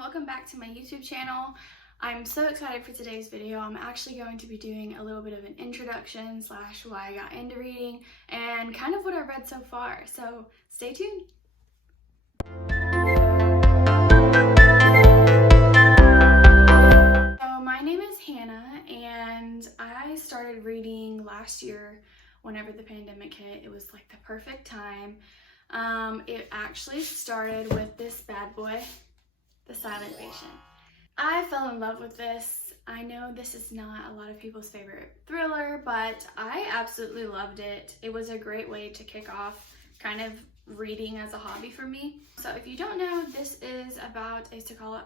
welcome back to my YouTube channel. I'm so excited for today's video. I'm actually going to be doing a little bit of an introduction / why I got into reading and kind of what I've read so far. So stay tuned. So my name is Hannah and I started reading last year whenever the pandemic hit. It was like the perfect time. It actually started with this bad boy, The Silent Patient. I fell in love with this. I know this is not a lot of people's favorite thriller, but I absolutely loved it. It was a great way to kick off kind of reading as a hobby for me. So if you don't know, this is about a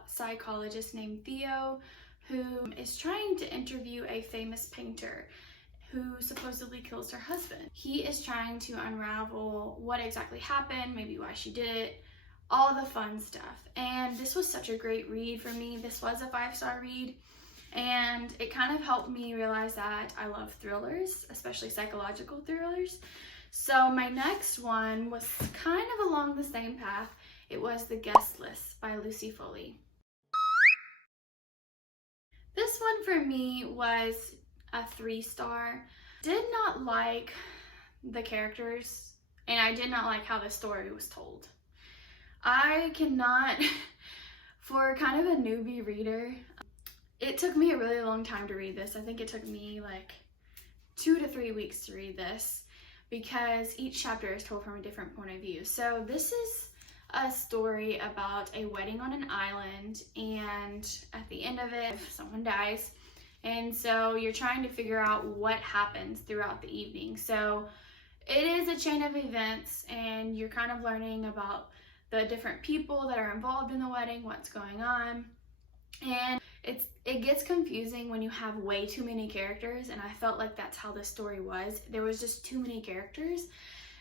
psychologist named Theo who is trying to interview a famous painter who supposedly kills her husband. He is trying to unravel what exactly happened, maybe why she did it, all the fun stuff. And this was such a great read for me. This was a 5-star read, and it kind of helped me realize that I love thrillers, especially psychological thrillers. So my next one was kind of along the same path. It was The Guest List by Lucy Foley. This one for me was a 3-star. Did not like the characters, and I did not like how the story was told. I cannot, for kind of a newbie reader, it took me a really long time to read this. I think it took me like 2 to 3 weeks to read this because each chapter is told from a different point of view. So this is a story about a wedding on an island, and at the end of it, someone dies. And so you're trying to figure out what happens throughout the evening. So it is a chain of events, and you're kind of learning about the different people that are involved in the wedding, what's going on. And it gets confusing when you have way too many characters, and I felt like that's how the story was. There was just too many characters,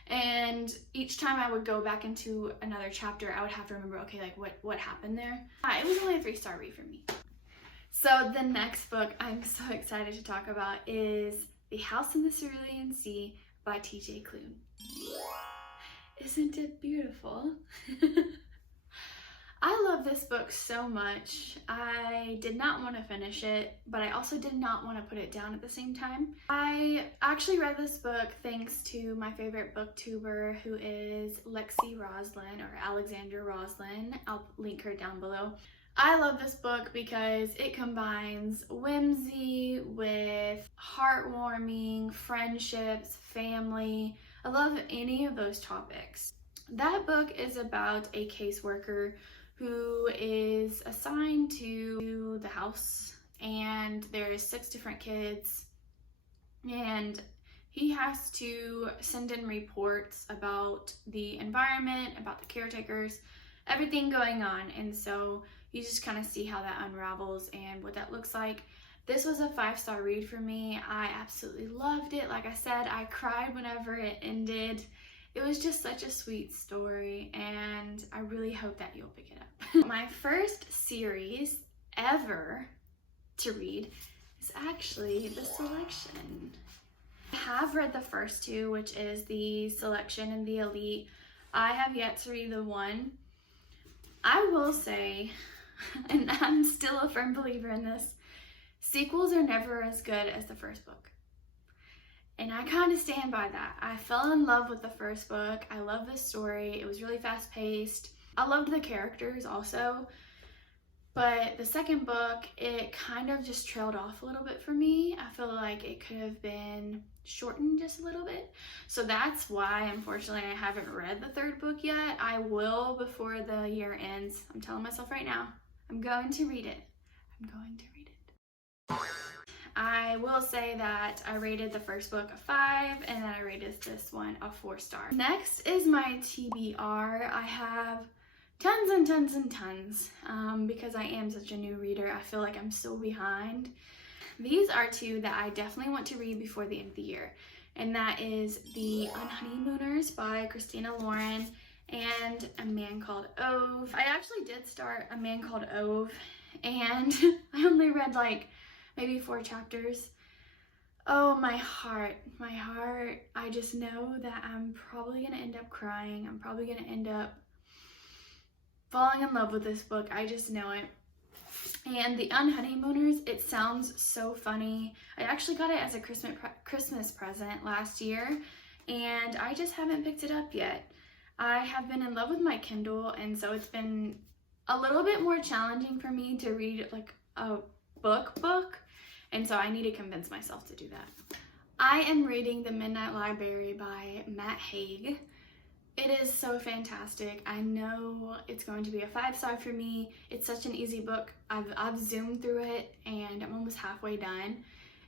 and each time I would go back into another chapter, I would have to remember, okay, like what happened there. It was only a 3-star read for me. So the next book I'm so excited to talk about is The House in the Cerulean Sea by T.J. Klune. Isn't it beautiful? I love this book so much. I did not want to finish it, but I also did not want to put it down at the same time. I actually read this book thanks to my favorite booktuber, who is Lexi Roslin, or Alexandra Roslin. I'll link her down below. I love this book because it combines whimsy with heartwarming, friendships, family. I love any of those topics. That book is about a caseworker who is assigned to the house, and there's 6 different kids, and he has to send in reports about the environment, about the caretakers, everything going on. And so you just kind of see how that unravels and what that looks like. This was a 5-star read for me. I absolutely loved it. Like I said, I cried whenever it ended. It was just such a sweet story, and I really hope that you'll pick it up. My first series ever to read is actually The Selection. I have read the first 2, which is The Selection and The Elite. I have yet to read the 1. I will say, and I'm still a firm believer in this, sequels are never as good as the first book. And I kind of stand by that. I fell in love with the first book. I love the story. It was really fast paced. I loved the characters also. But the second book, it kind of just trailed off a little bit for me. I feel like it could have been shortened just a little bit. So that's why, unfortunately, I haven't read the 3rd book yet. I will before the year ends. I'm telling myself right now, I'm going to read it. I'm going to read it. I will say that I rated the first book a 5, and then I rated this one a 4-star. Next is my TBR. I have tons and tons and tons because I am such a new reader. I feel like I'm so behind. These are 2 that I definitely want to read before the end of the year, and that is The Unhoneymooners by Christina Lauren and A Man Called Ove. I actually did start A Man Called Ove, and I only read like maybe 4 chapters. Oh, my heart. I just know that I'm probably gonna end up crying. I'm probably gonna end up falling in love with this book. I just know it. And The Unhoneymooners, it sounds so funny. I actually got it as a Christmas present last year, and I just haven't picked it up yet. I have been in love with my Kindle, and so it's been a little bit more challenging for me to read like a book, and so I need to convince myself to do that. I am reading The Midnight Library by Matt Haig. It is so fantastic. I know it's going to be a 5-star for me. It's such an easy book. I've zoomed through it and I'm almost halfway done.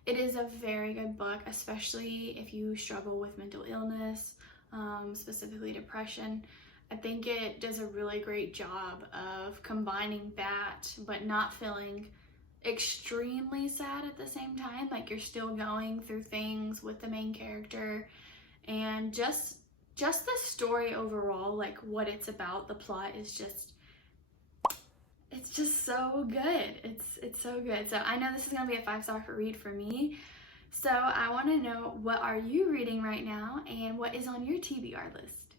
It is a very good book, especially if you struggle with mental illness, specifically depression. I think it does a really great job of combining that, but not feeling extremely sad at the same time. Like you're still going through things with the main character, and just the story overall, like what it's about, the plot is just, it's just so good. It's so good. So I know this is gonna be a 5-star read for me. So I want to know, what are you reading right now and what is on your TBR list?